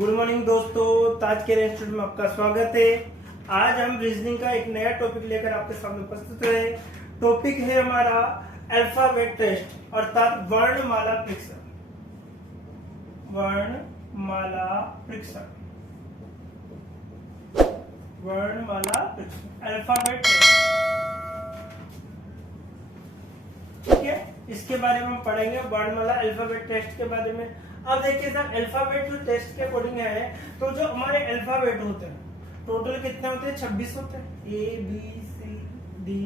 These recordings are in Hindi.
गुड मॉर्निंग दोस्तों, ताज के इंस्टीट्यूट में आपका स्वागत है। आज हम रीजनिंग का एक नया टॉपिक लेकर आपके सामने उपस्थित हुए। टॉपिक है हमारा अल्फाबेट टेस्ट अर्थात वर्णमाला परीक्षण। वर्णमाला परीक्षण, वर्णमाला परीक्षण, अल्फाबेट टेस्ट। ठीक है, इसके बारे में हम पढ़ेंगे वर्णमाला अल्फाबेट टेस्ट के बारे में। अब देखिए सर, अल्फाबेट जो टेस्ट के अकॉर्डिंग है, तो जो हमारे अल्फाबेट होते हैं टोटल कितने होते हैं? 26 होते हैं। A B C D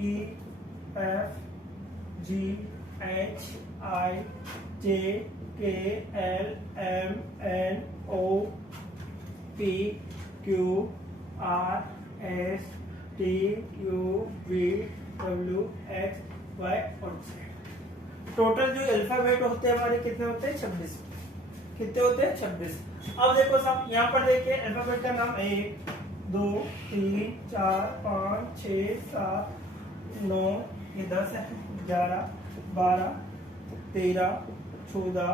E F G H I J K L M N O P Q R S T U V W X Y और जेड। टोटल जो अल्फाबेट होते हैं हमारे कितने होते हैं? 26। कितने होते हैं? 26। अब देखो साहब, यहाँ पर देखिए अल्फाबेट का नाम 1 2 3 4 5 6 7 9 ये 10 है, 11 12 13 14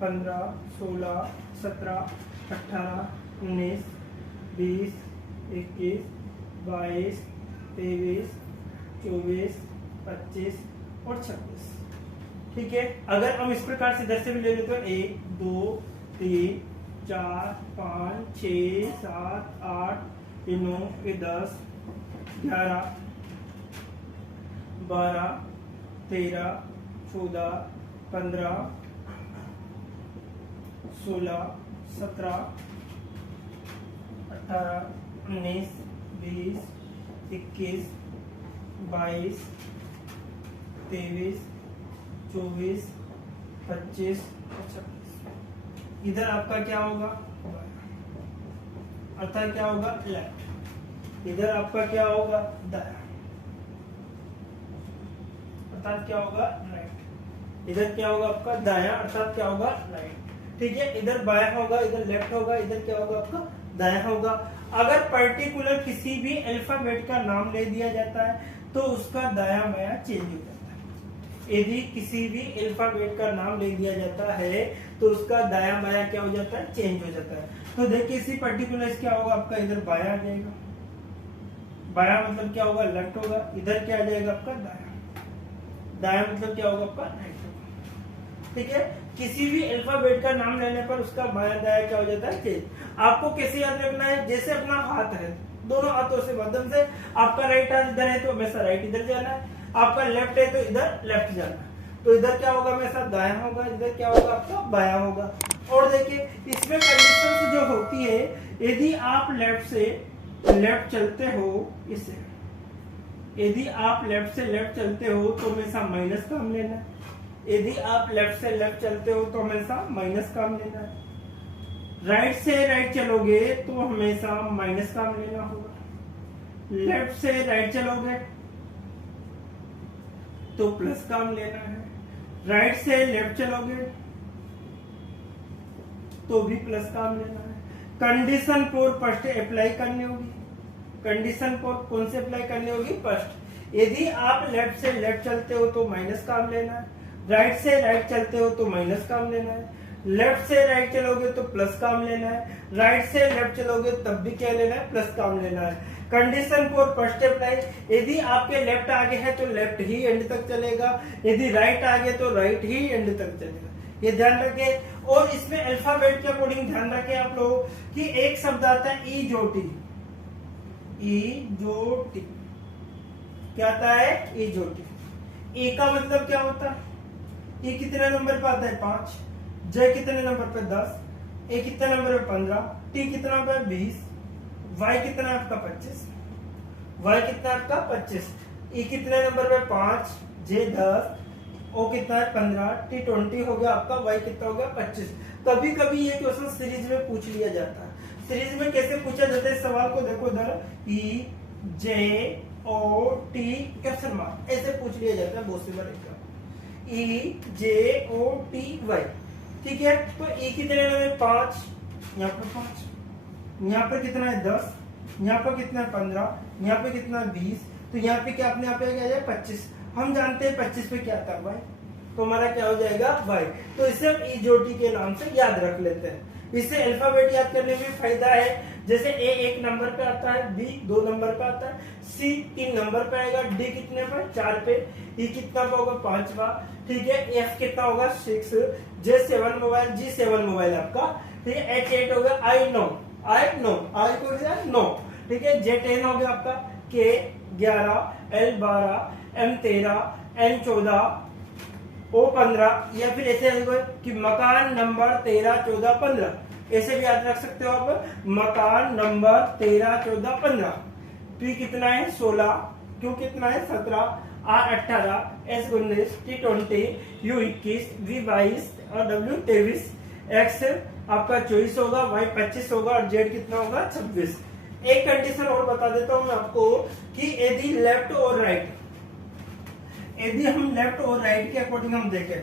15 16 17 18 19 20 21 22 23 24 25 और 26। ठीक है, अगर हम इस प्रकार से इधर से भी ले लेते हैं 1 2 3 4 5 6 7 8 9 10 11 12 13 14 15 16 17 18 19 20 21 22 23 24 25 और 26। इधर आपका क्या होगा? अर्थात क्या होगा? लेफ्ट। इधर आपका क्या होगा? दाया। अर्थात क्या होगा? राइट। इधर क्या होगा आपका? दाया। अर्थात क्या होगा? राइट। ठीक है, इधर बाया होगा, इधर लेफ्ट होगा, इधर क्या होगा आपका? दाया होगा। अगर पर्टिकुलर किसी भी अल्फाबेट का नाम ले दिया जाता है तो उसका दाया बाया चेंज हो जाता है। यदि किसी भी अल्फाबेट का नाम ले दिया जाता है तो उसका दाया बाया क्या हो जाता है? चेंज हो जाता है। तो देखिए इसी पर्टिकुलर क्या होगा आपका? इधर बाया आ जाएगा। बाया मतलब क्या होगा? लेफ्ट होगा। इधर क्या आ जाएगा आपका? दाया। दाया मतलब क्या होगा आपका? राइट होगा। ठीक है, किसी भी अल्फाबेट का नाम लेने पर उसका बाया दाया क्या हो जाता है? चेंज। आपको कैसे याद रखना है? जैसे अपना हाथ है, दोनों हाथों से मध्यम से आपका राइट हाथ इधर है तो हमेशा राइट इधर जाना है, आपका लेफ्ट है तो इधर लेफ्ट जाना है। तो इधर क्या होगा? हमेशा दाया होगा, इधर क्या होगा आपका? बाया होगा। और देखिए इसमें कंडीशन जो होती है, यदि आप लेफ्ट से लेफ्ट चलते हो, इसे यदि आप लेफ्ट से लेफ्ट चलते हो तो हमेशा माइनस काम लेना है। यदि आप लेफ्ट से लेफ्ट चलते हो तो हमेशा माइनस काम लेना है। राइट से राइट चलोगे तो हमेशा माइनस काम लेना होगा। लेफ्ट से राइट चलोगे तो प्लस काम लेना है। राइट से लेफ्ट चलोगे तो भी प्लस काम लेना है। कंडीशन फॉर फर्स्ट अप्लाई करनी होगी। कंडीशन फॉर कौन से अप्लाई करनी होगी? फर्स्ट। यदि आप लेफ्ट से लेफ्ट चलते हो तो माइनस काम लेना है। राइट से राइट चलते हो तो माइनस काम लेना है। लेफ्ट से राइट चलोगे तो प्लस काम लेना है। राइट से लेफ्ट चलोगे तब भी क्या लेना है? प्लस काम लेना है। कंडीशन फॉर फर्स्ट अप्लाई, यदि आपके लेफ्ट आगे है तो लेफ्ट ही एंड तक चलेगा, यदि राइट आगे तो राइट ही एंड तक चलेगा। ये ध्यान रखें। और इसमें अल्फाबेट के अकॉर्डिंग ध्यान रखें आप लोग कि एक शब्द आता है ई जो टी। ई जो टी क्या आता है? ई जो टी। ई का मतलब क्या होता है? ई कितने नंबर पे आता है? 5। जे कितने नंबर पे? 10। ए कितने नंबर पे? 15। टी कितना नंबर? 20। वाई कितना आपका? 25। वाई कितना आपका? 25। ई कितने नंबर पे? 5। जे 10। ओ कितना है? 15। टी 20 हो गया आपका। वाई कितना हो गया? 25। कभी कभी ये क्वेश्चन सीरीज में पूछ लिया जाता है। सीरीज में कैसे पूछा जाता है इस सवाल को? देखो इधर ई जे ओ टी क्वेश्चन मार्क ऐसे पूछ लिया जाता है बहुत सी बार। ई जे ओ टी वाई। ठीक है, तो ई कितने नंबर? 5। यहाँ पर 5, यहाँ पर कितना है? 10, यहाँ पर कितना है? 15, यहाँ पे कितना है? 20। तो यहाँ पे क्या अपने आप आ जाए 25। हम जानते हैं 25 पे क्या आता है भाई? तो हमारा क्या हो जाएगा y। तो इसे हम ई जो टी के नाम से याद रख लेते हैं। इससे अल्फाबेट याद करने में फायदा है, जैसे ए 1 नंबर पे आता है, बी 2 नंबर पे आता है, सी 3 नंबर पे आएगा, डी कितने पे 4 पे, ई कितना पे होगा 5वां, ठीक है, एफ कितना होगा 6, जे 7 मोबाइल, जी 7 मोबाइल आपका, ठीक है, एच 8 हो गया, आई नो आई को नो, ठीक है, जे 10 हो गया आपका, के 11, एल 12, एम 13, एन 14, ओ 15, या फिर ऐसे कि मकान नंबर 13 14 15, ऐसे भी याद रख सकते हो आप, मकान नंबर 13 14 15। पी कितना है 16, क्यू कितना है 17, R 18, S 19, T 20, U 21, V 22 और डब्ल्यू 23, एक्स आपका 24 होगा, वाई 25 होगा और जेड कितना होगा 26। एक कंडीशन और बता देता हूं मैं आपको कि यदि लेफ्ट और राइट, यदि हम लेफ्ट और राइट के अकॉर्डिंग हम देखें,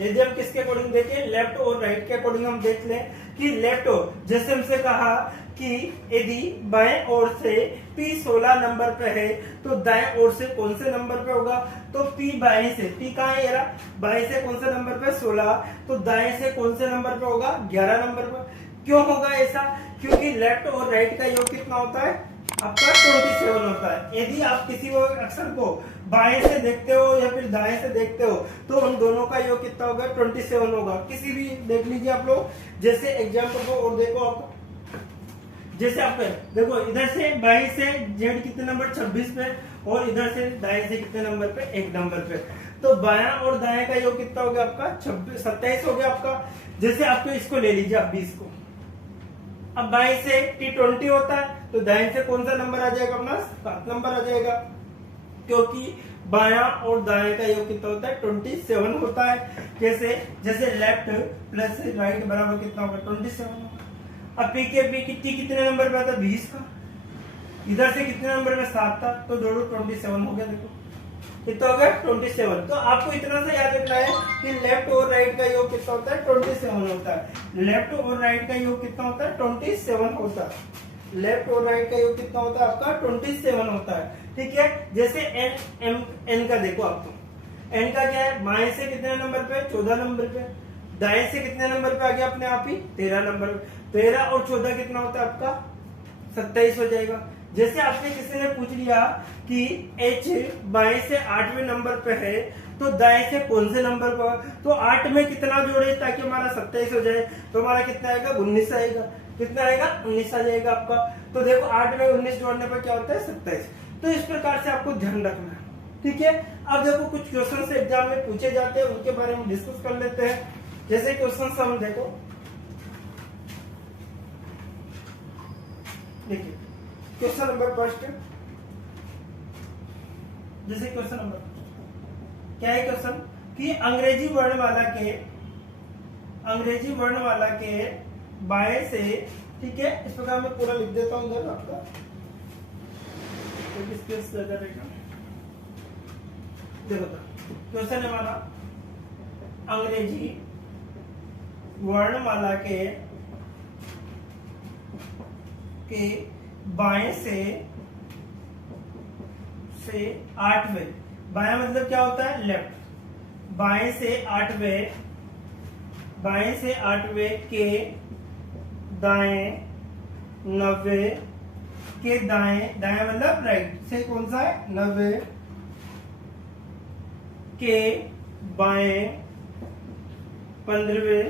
यदि हम किसके अकॉर्डिंग देखें, लेफ्ट और राइट के अकॉर्डिंग हम देख लें कि लेफ्ट और, जैसे हमसे कहा कि यदि बाएं ओर से P 16 नंबर पे है तो दाएं ओर से कौन से नंबर पे होगा, तो P बाएं से, P कहाँ है यार, बाएं से कौन से नंबर पे 16, तो दाएं से कौन से नंबर पे होगा 11 नंबर पे। क्यों होगा ऐसा, क्योंकि लेफ्ट और राइट का योग कितना होता है आपका 27 होता है। यदि आप किसी अक्षर को बाएं से देखते हो या फिर दाएं से देखते हो तो उन दोनों का योग कितना होगा 27 होगा। किसी भी देख लीजिए आप लोग, जैसे एग्जाम्पल को और देखो आप, जैसे आप देखो इधर से बाएं से जेड कितने नंबर 26 पे और इधर से दाएं से कितने नंबर पे 1 नंबर पे, तो बायां और दाएं का योग कितना हो गया आपका 27 हो गया आपका। जैसे आपको इसको ले लीजिए आप 20 को, अब बाएं से T20 होता है तो दाएं से कौन सा नंबर आ जाएगा अपना 7 नंबर आ जाएगा, क्योंकि बायां और दाएं का योग कितना होता है 27 होता है। जैसे लेफ्ट प्लस राइट बराबर कितना होगा 27। अब पी के पी कितने नंबर पे आता है 20 का, इधर से कितने नंबर पे 7 था तो जोड़ो 27 हो गया। देखो कितना हो गया 27। तो आपको इतना सा याद रखना है कि लेफ्ट और राइट का योग कितना होता है 27 होता है। लेफ्ट और राइट का योग कितना होता है 27 होता है। लेफ्ट और राइट का योग कितना होता है आपका 27 होता है, ठीक है। जैसे एन का देखो आपको, एन का क्या है, बाएं से कितने नंबर पे 14 नंबर पे, दाएं से कितने नंबर पे आ गया अपने आप ही 13 नंबर पे। 13 और 14 कितना होता है आपका 27 हो जाएगा। जैसे आपने किसी ने पूछ लिया कि H बाएं से 8वें नंबर पे है तो दाएं से कौन से नंबर पर, तो 8 में कितना जोड़े ताकि हमारा 27 हो जाए, तो हमारा कितना आएगा 19 आएगा। कितना आएगा 19 आ जाएगा आपका। तो देखो 8 में 19 जोड़ने पर क्या होता है 27। तो इस प्रकार से आपको ध्यान रखना है, ठीक है। अब देखो कुछ क्वेश्चन एग्जाम में पूछे जाते हैं, उनके बारे में डिस्कस कर लेते हैं। जैसे क्वेश्चन हम देखो, देखिए क्वेश्चन नंबर फर्स्ट, जैसे क्वेश्चन नंबर क्या है क्वेश्चन कि अंग्रेजी वर्णमाला के बाएं से, ठीक है, इस प्रकार मैं पूरा लिख देता हूं इधर आपका, देखो क्वेश्चन है हमारा अंग्रेजी वर्णमाला के बाएं से 8वें, बाएं मतलब क्या होता है लेफ्ट, बाएं से 8वें के दाएं 90 के दाएं, दाएं मतलब राइट से कौन सा है 90 के बाएं 15वें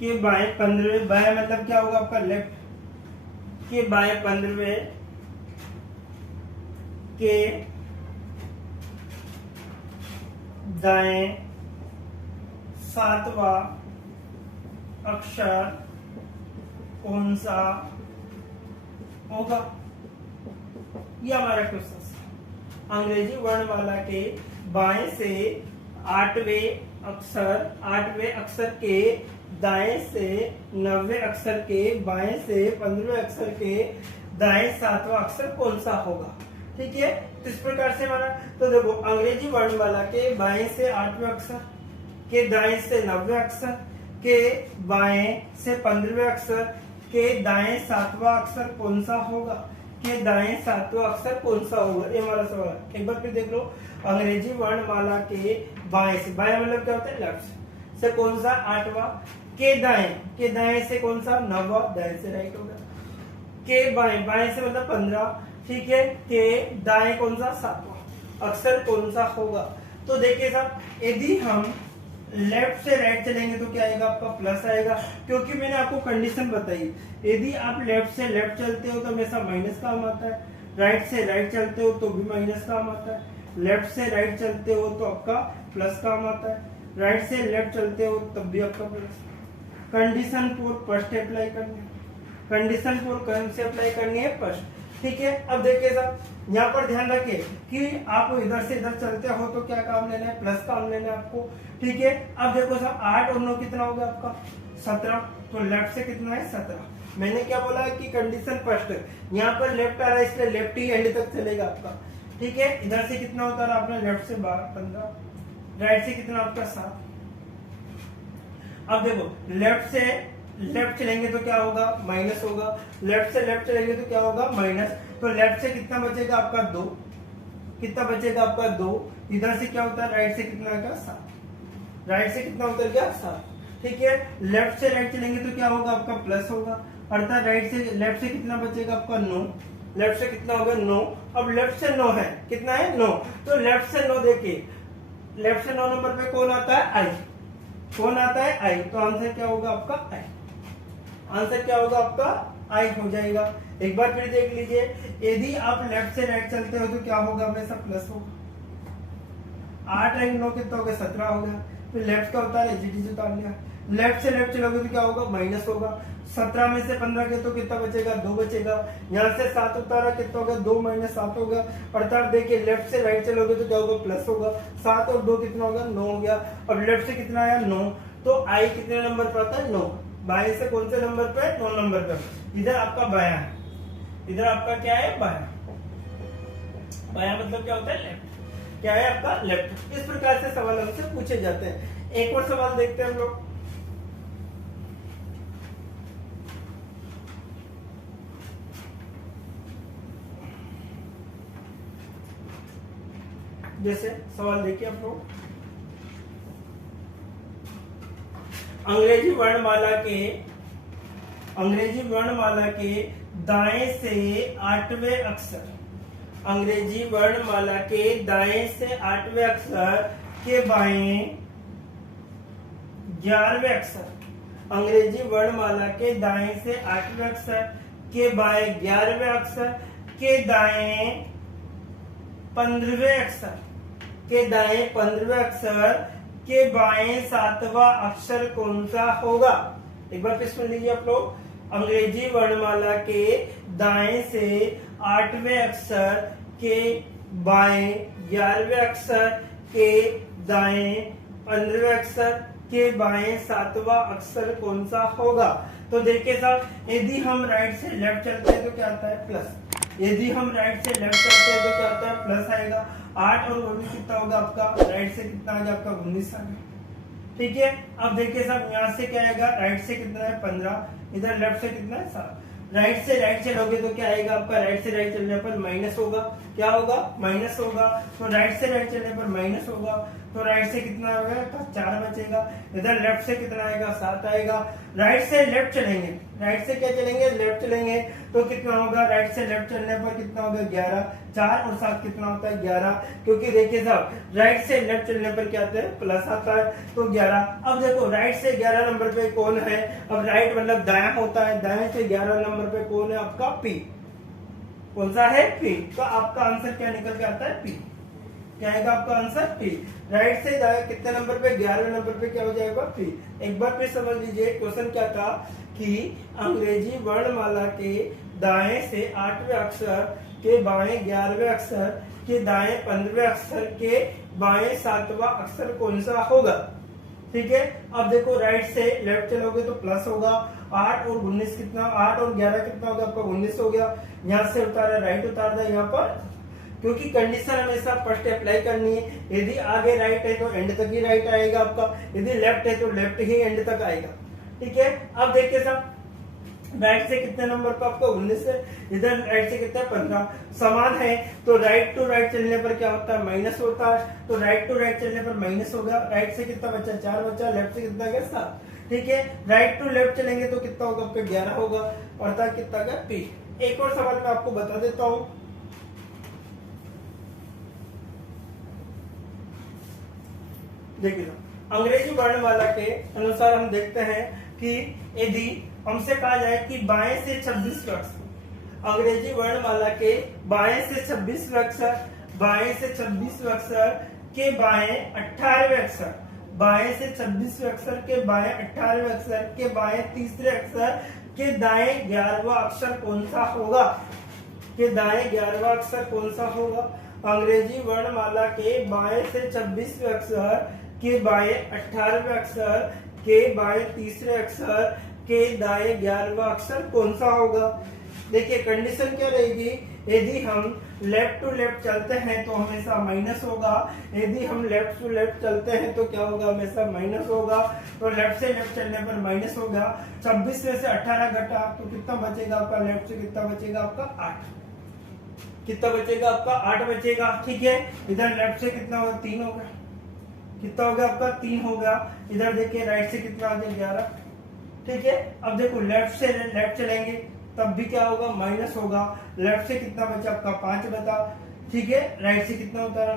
के बाएं 15वें, बाएं मतलब क्या होगा आपका लेफ्ट, के बाएं 15वें के दाएं 7वां अक्षर कौन सा होगा, ये हमारा क्वेश्चन। अंग्रेजी वर्णमाला के बाएं से 8वें अक्षर के दाएं से 90वें अक्षर के बाएं से 15वें अक्षर के दाएं 7वां अक्षर कौन सा होगा, ठीक है। तो इस प्रकार से हमारा, तो देखो अंग्रेजी वर्णमाला के बाएं से 8वें अक्षर के दाएं से 90वें अक्षर के बाएं से 15वें अक्षर के दाएं 7वां अक्षर कौन सा होगा, के दाएं सातवां अक्षर कौन सा होगा, ये हमारा सवाल है। एक बार फिर देख लो, अंग्रेजी वर्णमाला के बाएं से, बाएं मतलब क्या होता है लेफ्ट से कौन सा आठवां, के दाएं से कौन सा नौवां, दाएं से राइट होगा, के बाएं, बाएं से मतलब 15, ठीक है, के दाएं कौन सा सातवां अक्षर कौन सा होगा। तो देखिए साहब, यदि हम लेफ्ट से राइट चलेंगे तो क्या आएगा आपका प्लस आएगा, क्योंकि मैंने आपको कंडीशन बताई, यदि आप लेफ्ट से लेफ्ट चलते हो तो हमेशा माइनस काम आता है, राइट से राइट चलते हो तो भी माइनस काम आता है, लेफ्ट से राइट चलते हो तो आपका प्लस काम आता है, राइट से लेफ्ट चलते हो तब भी आपका plus. Condition four first apply करनी है, कंडीशन फोर कौन से अप्लाई करनी है, फर्स्ट, ठीक है। अब देखिए साहब, यहाँ पर ध्यान रखिए कि आप इधर से इधर चलते हो तो क्या काम लेना है, प्लस काम लेना है आपको, ठीक है। अब देखो साहब, 8 और 9 कितना होगा आपका 17, तो लेफ्ट से कितना है 17। मैंने क्या बोला कि कंडीशन फर्स्ट, यहाँ पर लेफ्ट आ रहा है इसलिए लेफ्ट ही एंड तक चलेगा आपका, ठीक है। इधर से कितना होता है आपने, लेफ्ट से 15, राइट से कितना आपका 7। अब देखो, लेफ्ट से लेफ्ट चलेंगे तो क्या होगा, माइनस होगा, लेफ्ट से लेफ्ट चलेंगे तो क्या होगा, माइनस, तो लेफ्ट से कितना बचेगा आपका 2, कितना बचेगा आपका 2, इधर से क्या होता है, राइट से कितना आएगा 7, राइट से कितना उतर गया 7, ठीक है। लेफ्ट से राइट चलेंगे तो क्या होगा आपका प्लस होगा, अर्थात राइट से लेफ्ट से कितना बचेगा आपका 9, लेफ्ट से कितना होगा 9। अब लेफ्ट से 9 है, कितना है 9, तो लेफ्ट से 9 देखिए, लेफ्ट से 9 नंबर पे कौन आता है, आई, कौन आता है आई, तो आंसर क्या होगा आपका आई, आंसर क्या होगा आपका आई हो जाएगा। एक बार फिर देख लीजिए, यदि आप लेफ्ट से राइट चलते हो तो क्या होगा, हमेशा प्लस होगा, 8 और 9 कितना हो गया 17 हो गया, फिर लेफ्ट का उतार एजीटी से उतार लिया, लेफ्ट से लेफ्ट चलोगे तो क्या होगा, माइनस होगा, 17 में से 15 के तो कितना बचेगा 2 बचेगा, यहाँ से 7 उतारा कितना होगा 2 माइनस 7 होगा, अर्थात देखिए लेफ्ट से राइट चलोगे तो क्या होगा प्लस होगा, 7 और 2 कितना होगा 9 हो गया। अब लेफ्ट से कितना आया 9, तो आई कितने नंबर पर आता है 9, बाएं से कौन से नंबर पे, 9 नंबर पे, इधर आपका बायां है, इधर आपका क्या है बायां, बायां मतलब क्या होता है लेफ्ट, क्या है आपका लेफ्ट। इस प्रकार से सवाल हमसे पूछे जाते हैं। एक और सवाल देखते हैं हम लोग, जैसे सवाल देखिए आप लोग, अंग्रेजी वर्णमाला के दाएं से 8वें अक्षर, अंग्रेजी वर्णमाला के दाएं से 8वें अक्षर के बाएं 11वें अक्षर, अंग्रेजी वर्णमाला के दाएं से 8वें अक्षर के बाएं 11वें अक्षर के दाएं 15वें अक्षर के दाएं 15वें अक्षर के बाएं 7वां अक्षर कौन सा होगा। एक बार फिर सुन लीजिए आप लोग, अंग्रेजी वर्णमाला के दाएं से 8वें अक्षर के बाएं 11वें अक्षर के दाएं 15वें अक्षर के बाएं 7वां अक्षर कौन सा होगा। तो देखिए साहब, यदि हम राइट से लेफ्ट चलते हैं तो क्या आता है प्लस, यदि हम राइट से लेफ्ट चलते हैं तो क्या आता है प्लस आएगा, 8 और 19 कितना होगा आपका, राइट से कितना आ गया आपका 19 आ गया, ठीक है। अब देखिए साहब, यहाँ से क्या आएगा, राइट से कितना है 15, इधर लेफ्ट से कितना है 7, राइट से राइट चलोगे तो क्या आएगा आपका, राइट से राइट चलने पर माइनस होगा, क्या होगा माइनस होगा, तो राइट से राइट चलने पर माइनस होगा, तो राइट से कितना आएगा 4 बचेगा, इधर लेफ्ट से कितना आएगा 7 आएगा। राइट से लेफ्ट चलेंगे, राइट से क्या चलेंगे लेफ्ट चलेंगे तो कितना होगा, राइट से लेफ्ट चलने पर कितना होगा 11, 4 और 7 कितना होता है 11, क्योंकि देखिए साहब राइट से लेफ्ट चलने पर क्या आता है प्लस आता है, तो 11। अब देखो राइट से 11 नंबर पे कौन है, अब राइट मतलब दायां होता है, दाएं से 11 नंबर पे कौन है आपका पी, कौन सा है पी, तो आपका आंसर क्या निकल के आता है पी, क्या आएगा आपका आंसर पी। राइट से कितने नंबर पे 11वें नंबर पे क्या हो जाएगा पी। एक बार फिर समझ लीजिए, क्वेश्चन क्या था कि अंग्रेजी वर्णमाला के दाएं से 8वें अक्षर के बाएं 11वें अक्षर के दाएं 15वें अक्षर के बाएं 7वां अक्षर कौन सा होगा, ठीक है। अब देखो राइट से लेफ्ट चलोगे तो प्लस होगा, 8 और 19 कितना, 8 और 11 कितना होगा आपका 19 हो गया, यहाँ से उतारा राइट उतार दिया यहाँ पर, क्योंकि कंडीशन हमेशा फर्स्ट अप्लाई करनी है, यदि आगे राइट है तो एंड तक ही राइट आएगा आपका, यदि लेफ्ट है तो लेफ्ट ही एंड तक आएगा, ठीक है। अब देखिए साहब, राइट से कितने नंबर पर आपका 19 है, इधर राइट से कितना 15, समान है तो राइट टू राइट चलने पर क्या होता है माइनस होता है, तो राइट टू राइट चलने पर माइनस होगा। राइट से कितना बचा 4 बचा, लेफ्ट से कितना गया 7, ठीक है। राइट टू लेफ्ट चलेंगे तो कितना होगा आपका 11 होगा, अर्थात कितना गया पी। एक और सवाल मैं आपको बता देता हूं, देखिए अंग्रेजी वर्णमाला के अनुसार हम देखते हैं कि यदि हमसे कहा जाए कि बाएं से 26 अक्षर, अंग्रेजी वर्णमाला के बाएं से 26 अक्षर, बाएं से 26 अक्षर के बाएं 18वें अक्षर, बाएं से 26 अक्षर के बाएं 18वें अक्षर के बाएं तीसरे अक्षर के दाएं 11वां अक्षर कौन सा होगा, के दाएं 11वां अक्षर कौन सा होगा। अंग्रेजी वर्णमाला के बाएं से 26 अक्षर के बाएं 18वें अक्षर के बाएं तीसरे अक्षर के दाएं 11वां अक्षर कौन सा होगा। देखिए कंडीशन क्या रहेगी, यदि हम लेफ्ट टू लेफ्ट चलते हैं तो हमेशा माइनस होगा, यदि हम लेफ्ट टू लेफ्ट चलते हैं तो क्या होगा हमेशा माइनस होगा, तो लेफ्ट से लेफ्ट चलने पर माइनस होगा। 26 में से 18 घटा तो कितना बचेगा आपका, लेफ्ट से कितना बचेगा आपका 8, कितना बचेगा आपका 8 बचेगा, ठीक है। इधर लेफ्ट से कितना होगा 3 होगा, कितना हो गया आपका 3 हो गया। इधर देखिए राइट से कितना आ गया 11, ठीक है। अब देखो लेफ्ट से लेफ्ट चलेंगे तब भी क्या होगा माइनस होगा, लेफ्ट से कितना बचा आपका 5 बता, ठीक है। राइट से कितना होता है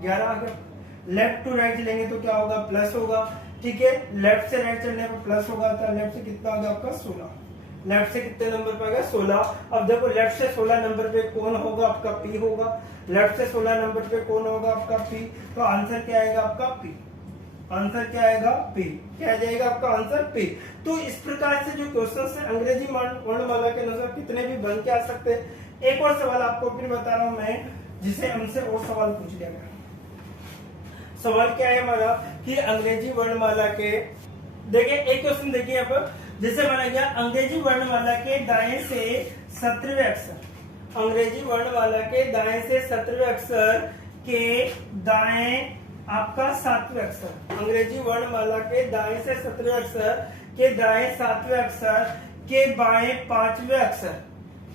11 आ गया। लेफ्ट टू राइट चलेंगे तो क्या होगा प्लस होगा, ठीक है। लेफ्ट से राइट चलने पर प्लस होगा, तो लेफ्ट से कितना हो गया आपका 16, लेफ्ट से कितने नंबर पे आ गया 16। अब देखो लेफ्ट से 16 नंबर पे कौन होगा आपका पी होगा, लेफ्ट से 16 नंबर पे कौन होगा आपका पी, तो आंसर क्या आएगा आपका पी, आंसर क्या आएगा पी, क्या आ जाएगा आपका आंसर पी। तो इस प्रकार से जो क्वेश्चन है अंग्रेजी वर्णमाला के अनुसार कितने भी बन के आ सकते हैं। एक और सवाल आपको फिर बता रहा हूं मैं, जिसे हमसे और सवाल पूछ लिया गया। सवाल क्या है हमारा कि अंग्रेजी वर्णमाला के, देखिए एक क्वेश्चन देखिए यहाँ पर, जैसे माना गया अंग्रेजी वर्णमाला के दाएं से 17वें अक्षर, अंग्रेजी वर्णमाला के दाएं से 17वें अक्षर के दाएं आपका 7वें अक्षर, अंग्रेजी वर्णमाला के दाएं से 17वें अक्षर के दाएं 7वें अक्षर के बाएं 5वें अक्षर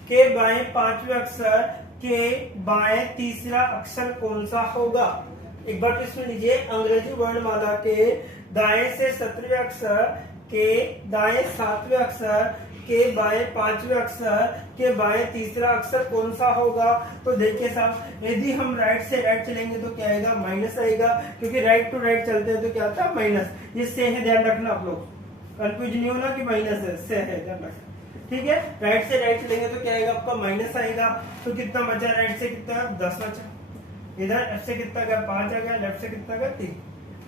के बाएं 5वें अक्षर के बाएं तीसरा अक्षर कौन सा होगा। एक बार फिर सुन लीजिए, अंग्रेजी वर्णमाला के दाएं से 17वें अक्षर के दाएं 7वें अक्षर के बाएं 5वें अक्षर के बाएं तीसरा अक्षर कौन सा होगा। तो देखिए साहब, यदि हम राइट से राइट चलेंगे तो क्या आएगा माइनस आएगा, क्योंकि राइट टू राइट चलते हैं तो क्या आता है माइनस। ये से है, ध्यान रखना आप लोग, कंफ्यूज नहीं होना कि माइनस है, से है, ध्यान रखना, ठीक है। राइट से राइट चलेंगे तो क्या आएगा आपका माइनस आएगा। तो कितना बचा, राइट से कितना 10 बचा, इधर लेफ्ट से कितना गया 5 आ गया, लेफ्ट से कितना गया 3,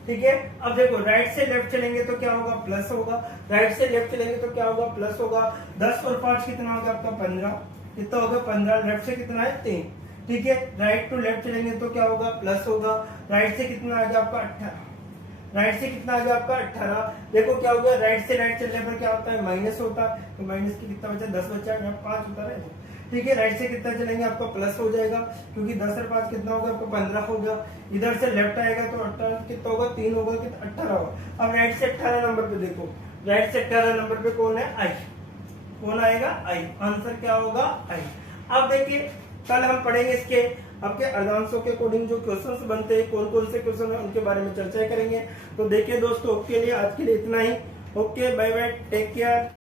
ठीक है। अब देखो राइट से लेफ्ट चलेंगे तो क्या होगा प्लस होगा, राइट से लेफ्ट चलेंगे तो क्या होगा प्लस होगा। 10 और 5 कितना होगा आपका 15, कितना होगा 15, लेफ्ट से कितना है 3, ठीक है। राइट टू लेफ्ट चलेंगे तो क्या होगा प्लस होगा। राइट से कितना आ गया आपका 18, राइट से कितना आ गया आपका 18। देखो क्या हो गया, राइट से राइट चलने पर क्या होता है माइनस होता है, तो माइनस की कितना बचा 10 बचा, 5 होता है, ठीक है। राइट से कितना चलेंगे आपका प्लस हो जाएगा, क्योंकि 10 और 5 कितना होगा आपका 15 होगा। इधर से लेफ्ट आएगा तो 18 कितना होगा 3 होगा, कितना 18 होगा। अब राइट से 18 नंबर पे देखो, राइट से 18 नंबर पे कौन है आई, कौन आएगा आई, आंसर क्या होगा आई। अब देखिए कल हम पढ़ेंगे इसके आपके अर्धांशों के अकॉर्डिंग जो क्वेश्चंस बनते हैं, कौन कौन से क्वेश्चन है उनके बारे में चर्चा करेंगे। तो देखिए दोस्तों, के लिए आज के लिए इतना ही। Okay, bye bye, take care.